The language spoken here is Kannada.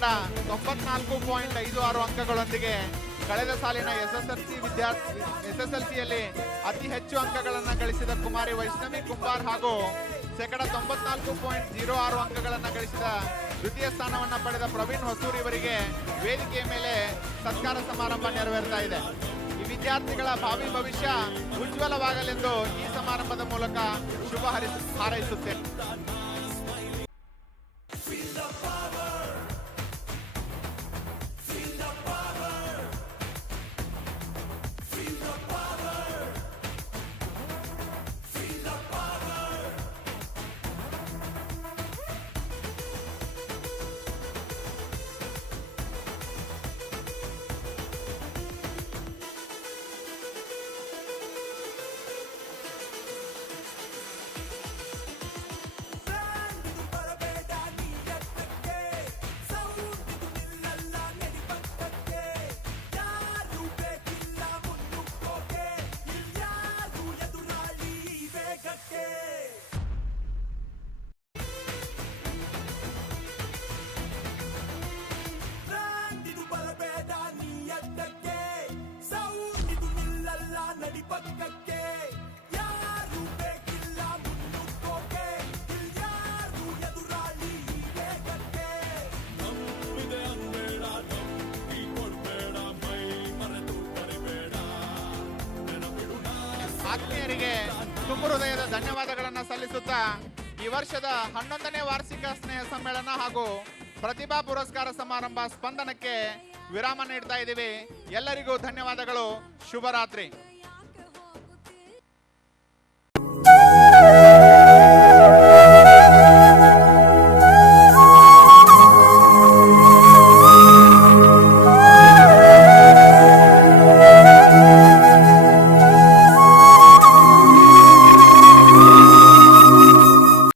ಶೇಕಡ 94.56 ಅಂಕಗಳೊಂದಿಗೆ ಕಳೆದ ಸಾಲಿನ ಎಸ್ಎಸ್ಎಲ್ಸಿಯಲ್ಲಿ ಅತಿ ಹೆಚ್ಚು ಅಂಕಗಳನ್ನು ಗಳಿಸಿದ ಕುಮಾರಿ ವೈಷ್ಣವಿ ಕುಂಬಾರ್ ಹಾಗೂ ಶೇಕಡ 94.06 ಅಂಕಗಳನ್ನು ಗಳಿಸಿದ ದ್ವಿತೀಯ ಸ್ಥಾನವನ್ನು ಪಡೆದ ಪ್ರವೀಣ್ ಹೊಸೂರ್ ಇವರಿಗೆ ವೇದಿಕೆಯ ಮೇಲೆ ಸತ್ಕಾರ ಸಮಾರಂಭ ನೆರವೇರ್ತಾ ಇದೆ. ಈ ವಿದ್ಯಾರ್ಥಿಗಳ ಭಾವಿ ಭವಿಷ್ಯ ಉಜ್ವಲವಾಗಲೆಂದು ಈ ಸಮಾರಂಭದ ಮೂಲಕ ಶುಭ ಹಾರೈಸುತ್ತೇನೆ. ಆತ್ಮೀಯರಿಗೆ ತುಂಬು ಹೃದಯದ ಧನ್ಯವಾದಗಳನ್ನು ಸಲ್ಲಿಸುತ್ತಾ ಈ ವರ್ಷದ 11ನೇ ವಾರ್ಷಿಕ ಸ್ನೇಹ ಸಮ್ಮೇಳನ ಹಾಗೂ ಪ್ರತಿಭಾ ಪುರಸ್ಕಾರ ಸಮಾರಂಭ ಸ್ಪಂದನಕ್ಕೆ ವಿರಾಮ ನೀಡ್ತಾ ಇದ್ದೀವಿ. ಎಲ್ಲರಿಗೂ ಧನ್ಯವಾದಗಳು. ಶುಭರಾತ್ರಿ.